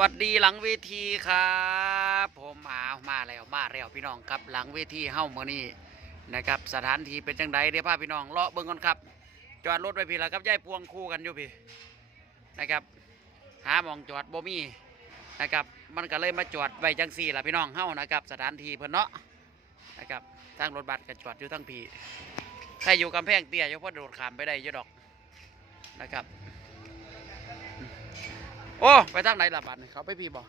วัสดีหลังเวทีครับ ผมมามาแล้วมาแล้วพี่น้องครับหลังเวทีเฮ้ามื่อนี้นะครับสถานที่เป็นจังไดเดี๋ยวพาพี่น้องเลาะเบิ่งก่อนครับจอดรถไปพี่ละครับยายพวงคู่กันอยู่พี่นะครับ หาหมองจอดบ่มีนะครับมันก็เลยมาจอดไว้จังสี่ล่ะพี่น้องเฮ้านะครับ สถานที่เพิ่นเนาะนะครับทางรถบัสก็จอดอยู่ทั้งพี่ใครอยู่กำแพงเตี้ยอยกพอโดดขามไปได้ยอยดอกนะครับ โอ้ ไปทางไหนล่ะบัดนี้เขาไปพี่บ่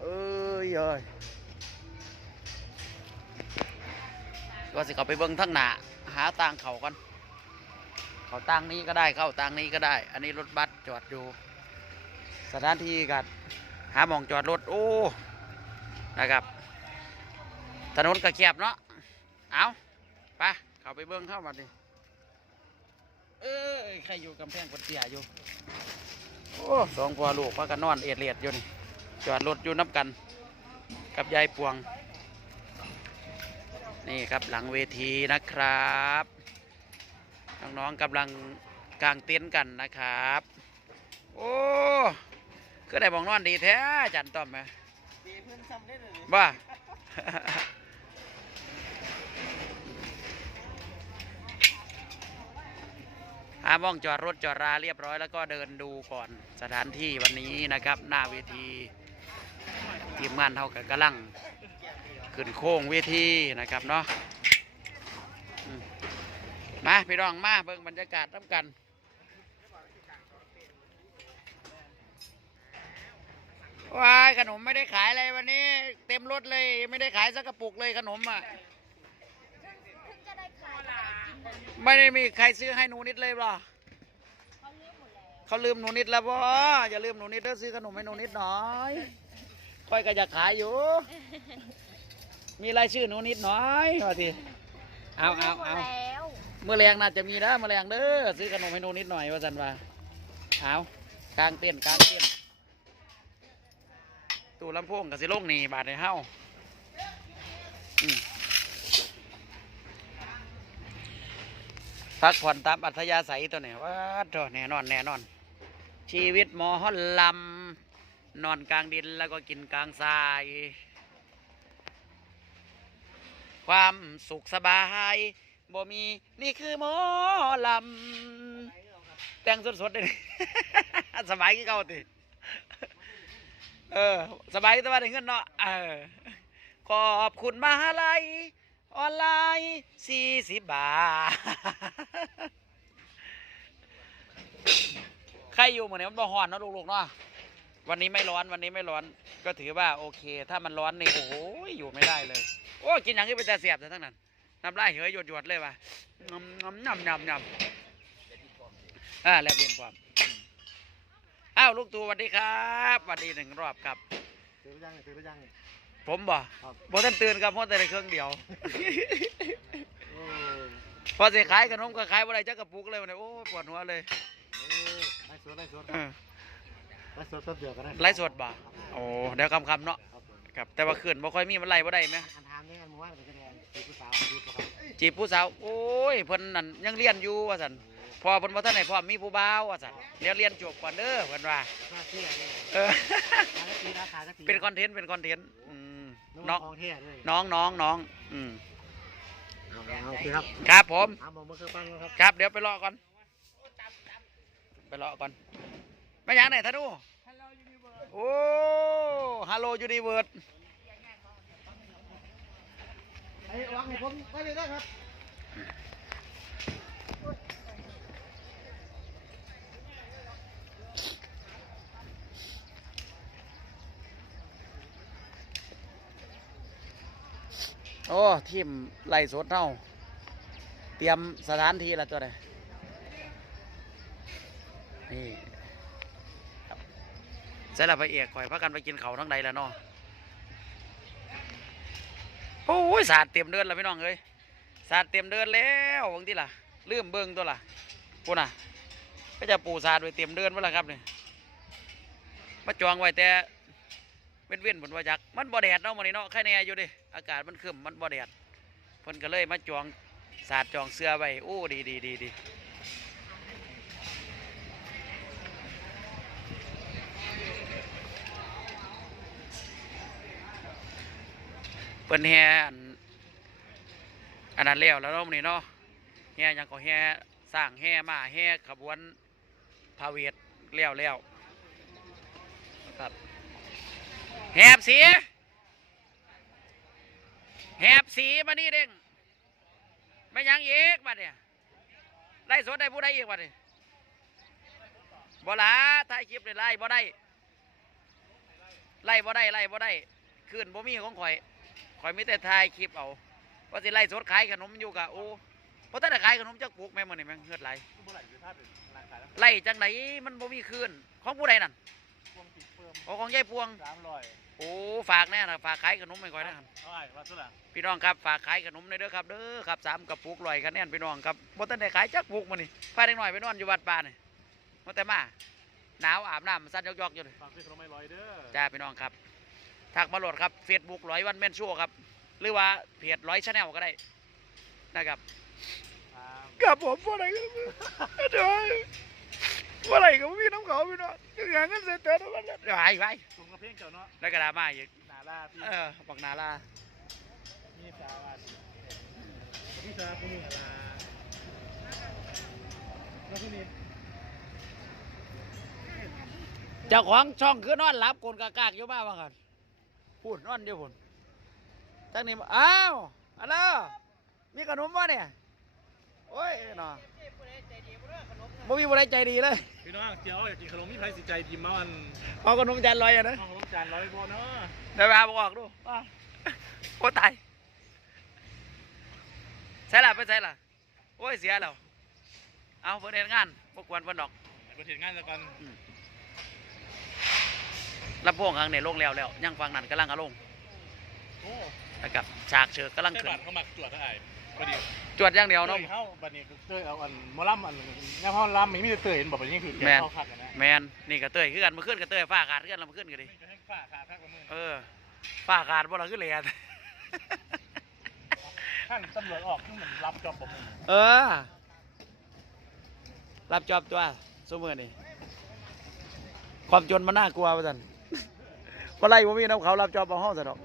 เอ้ยเอ้ยก็สิเขาไปเบิ่งทางหนาหาทางเขาก่อนเขาทางนี้ก็ได้เข้าทางนี้ก็ได้ อันนี้รถบัสจอดอยู่สถานที่กันหาหมองจอดรถโอ้นะครับถนนก็แคบเนาะเอาไปเขาไปเบิ่งเข้ามาดิเอ้ยใครอยู่กำแพงคนเตี้ยอยู่ โอ้สองพ่อลูกพากันนอนเอียดเลียดอยู่นี่จอดรถอยู่น้ำกัน กับยายปวง นี่ครับหลังเวทีนะครับน้องๆกำลังกางเต็นท์กันนะครับ โอ้ก็ได้บอกนอนดีแท้จันต้อมไหมดีเพื่อนซ้ำได้เลยบ้า หาบ้องจอดรถจอดราเรียบร้อยแล้วก็เดินดูก่อนสถานที่วันนี้นะครับ หน้าเวทีทีมงานเท่ากับกำลังขึ้นโค้งเวทีนะครับเนาะมาพี่รองมาเบิ่งบรรยากาศน้ำกันว้ายขนมไม่ได้ขายอะไรวันนี้ เต็มรถเลยไม่ได้ขายสักกระปุกเลยขนมอะเพิ่งจะ ได้ขายได้กินเลยไม่ได้มีใครซื้อให้หนูนิดเลยเหรอเขาเลี้ยงหมดแล้วเขาลืมหนูนิดแล้วบ่อย่าลืมหนูนิดเด้อซื้อขนมให้หนูนิดหน่อยค่อยก็จะขายอยู่ มีรายชื่อหนูนิดหน่อยว่าทีเอาเอาเอาหมดแล้วเมื่อแรงน่าจะมีนะเมื่อแรงเด้อซื้อขนมให้หนูนิดหน่อยว่าสันว่าเอากลางเต้นท์กลางเต้นท์ตู้ลำโพงกับสิโลงนี่บาทในเฮ้าอืม พักผ่อนตามอัธยาศัยตัวนี้ว่าตัวแน่นอนแน่นอน ชีวิตหมอฮอนลำนอนกลางดินแล้วก็กินกลางทราย ความสุขสบายบ่มีนี่คือหมอลำแต่งสดๆเลยสบายกี่เก่าติเออสบายแต่ว่าได้เงินเนาะเออขอบคุณมหาลัยออนไลน์สี่สิบบาท ใครอยู่เหมือนนี้มันบ่ฮ้อนเนาะลูกๆเนาะวันนี้ไม่ร้อนวันนี้ไม่ร้อนก็ถือว่าโอเค ถ้ามันร้อนนี่โอ้โหอยู่ไม่ได้เลย โอ้กินอย่างนี้เป็นแต่เสียบแต่ทั้งนั้นน้ำลายเหยหยดหยดๆเลยว่ะงำงำยำยำยำอ่าแล้วเรียนความอ้าวลูกตูสวัสดีครับสวัสดีหนึ่งรอบครับตื่นไปยังตื่นไปยังผมบ่ครับบ่ท่านตื่นครับเพราะแต่ในเครื่องเดียวโอ้พอสิขายขนมก็ขายบ่ได้จักกระปุกเลยวันนี้โอ้ยปวดหัวเลยไล่ สดไล่สดเออไล่สดต้นเดียวกันได้ไลฟ์สดบ่โอ้เดี๋ยวคำๆเนาะครับผมครับแต่ว่าขึ้นบ่ค่อยมีมันไล่บ่ได้ไหมอันทางนี้อันหมู่บ้านเป็นกระแดงตีผู้สาวดูตัวครับจีบผู้สาวโอ้ยเพิ่นนั่นยังเรียนอยู่ว่าซั่นพอเพิ่นบ่ทันได้พร้อมมีผู้บ่าวว่าซั่นเดี๋ยวเรียนจบก่อนเด้อเพิ่นว่าหน้าที่อะไรเออ ขายกะทินะขายกะทิเป็นคอนเทนต์เป็นคอนเทนต์อืมน้น้อองงของเท่ด้วยน้องน้องน้องอืมเอาเอาโอเคครับครับผมหาหมองมือเครื่องปั้นครับ ครับเดี๋ยวไปรอก่อน ไปรอก่อนไม่ยังไหนท่านูโอ้ฮัลโหลยูนิเวิร์สไอ้วางให้ผมได้เลยได้ครับโอ้ทีมไล่สดเน่า เตรียมสถานที่แล้วตัวไหน นี่ครับเสร็จแล้วพระเอกคอยพักกันไปกินเขาทั้งใดแล้วเนาะโอ้ยสาดเตรียมเดินแล้วพี่น้องเอ้ยสาดเตรียมเดินแล้วบางทีล่ะลืมเบิ้งตัวล่ะพูน่ะ ก็จะปูสาดไว้เตรียมเดินไว้แล้วครับเนี่ยมาจองไว้แต่เว้นเว้นๆบนว่าจักมันบ่แดดเนาะมื้อนี้เนาะแค่แน่อยู่ดิอากาศมันครึมมันบ่แดดเพิ่นก็เลยมาจองสาดจองเสื้อไว้โอ้ดีดีดีดี เปิ้นแห่อันอันนั้นแล้วแล้วเนาะมื้อนี้เนาะแห่ยังก็แห่สร้างแห่มาแห่ขบวนพาเวทแล้วแล้วครับแหบสีแหบสีมานี่เด้งไม่ยังเอกบัดเนี่ยไล่สดได้ผู้ใดอีกบัดเนี่ยบละถ่ายคลิปเลยไล่บ่ได้ไล่บ่ได้ไล่บ่ได้คืนบ่มีของข่อย ข่อยมีแต่ถ่ายคลิปเอาว่าสิไล่สดขายขนมอยู่กะโอ้เพราะถ้าได้ขายขนมจักปุกแม่มื้อนี่แม่งเฮือดไหลไล่จังไหนมันบ่มีคืนของผู้ใดนั่นโอ้ของยายพวงสามร้อยโอ้ฝากแน่นะฝากขายขนมให้ก่อยนะครับเอาไอ้ว่าสุดละพี่น้องครับฝากขายขนมในอยเด้อครับเด้อครับสามกระปุกลอยคะแนนพี่น้องครับบ่ทันได้ขายจักปุกมื้อนี้พาเด็กน้อยไปนอนอยู่วัดป่านี่บ่แต่มาหนาวอาบน้ำสั่นยอกๆอยู่เลยฝากซื้อขนมไม่ลอยเด้อจ้าพี่น้องครับ ทักมาโหลดครับ Facebook ร้อยวันแม่นชั่วครับ หรือว่าเพจร้อยชาแนลก็ได้นะครับกับผมบ่ได้ก็เด้อบ่ได้ก็บ่มีน้ำเขาพี่น้องงานเงินเสร็จแล้วมันไปไปถุงกระเพียงเจ้าเนาะแล้วก็ดราม่าอีกหนาลาพี่เออบักนาลานี่สาวันพี่สาคุณนี่ลาแล้วพี่นี่เจ้าของช่องคือนอนหลับกลนกากากอยู่บ้าว่ากัน พูดนอนอยู่พุ่นจังนี้มาอ้าวอัลโหลมีขนมบ่เนี่ยโอ้ยเนาะบ่มีบ่ได้ใจดีเลยพี่น้องเจียวอยากกินขนมมีใครสิใจดีมาวันเอาขนมจานลอยอะนะน้องขนมจานร้อยพอเนาะเดี๋ยวไปหาบอกดูว่าโอ้ตายใช่ล่ะไปใช่ล่ะโอ้ยเสียแล้วเอาเพิ่นเฮ็ดงานพวกวนเพิ่นดอกไปเห็นงานแล้วกัน ลำโพงข้างในลงแล้วแล้วยังฟังนั่นกำลังเอาลงโอ้นะครับฉากเชิกกำลังใช่ขึ้นบัตรเขามักตรวจเท่าไหร่พอดีจวดอย่างเดียวเนาะเนาะเข้าบัตรนี้เตยเอาอันมอลัมอันย่าพ่อลัมมีมีแต่เตยเห็นบอกแบบนี้คือแกแม่น เข้าคักกันนะแมนนี่ก็เตยคือกันเมื่อคืนก็เตยฟ้าขาดคือกันแล้วเมื่อคืนก็ดินี่ก็ให้ฝ่าขาทักกับมือเออฟ้าขาดบ่ล่ะคือเหลียดท่านตำรวจออกคือเหมือนรับจอบผมเออ รับจอบตัวสมือนี่ความจนมันน่ากลัวว่าซั่น บ่ไล่บ่มีน้ำเขารับจอบเอาห้องซะดอก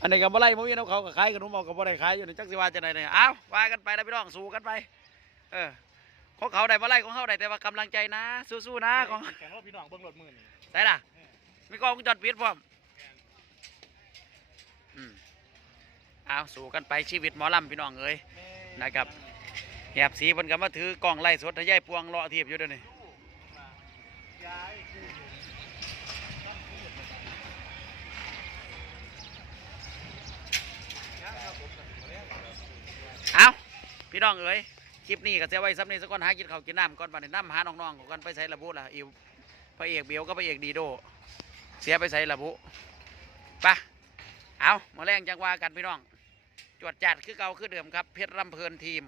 อันนี้ก็บ่ไล่บ่มีน้ำเขาก็ขายขนมเอาก็บ่ได้ขายอยู่นี่จักสิว่าจังได๋เนี่ยอ้าวว่ากันไปนะพี่น้องสู้กันไปเออของเขาได้บ่ไล่ของเขาได้แต่ว่ากำลังใจนะสู้ๆนะของแข่งรถพี่น้องเบิ้งรถมือนี่ได้ล่ะมีกล้องวงจอดปิดพร้อมอืมเอาสู้กันไปชีวิตหมอลำพี่น้องเอ้ยนะครับแหบสีเพิ่นก็มาถือกล้องไล่สดให้ยายพวงเลาะเทียบอยู่เด้วยวนี่ ย้ายคือ เอาพี่น้องเอ๋ยคลิปนี้ก็เสียไว้สำเนี้สักก่อนหากินข้าวกินน้ำก่อนบันนี้น้ำหาน้องๆก่อนไปใส่ระบุล่ะอิวพระเอกเบียวก็พระเอกดีโด เสียไปใส่ระบุไปะเอามาแรงจังว่ากันพี่น้อง จวดจัดคือเก่าคือเดิมครับเพชรลำเพลินทีม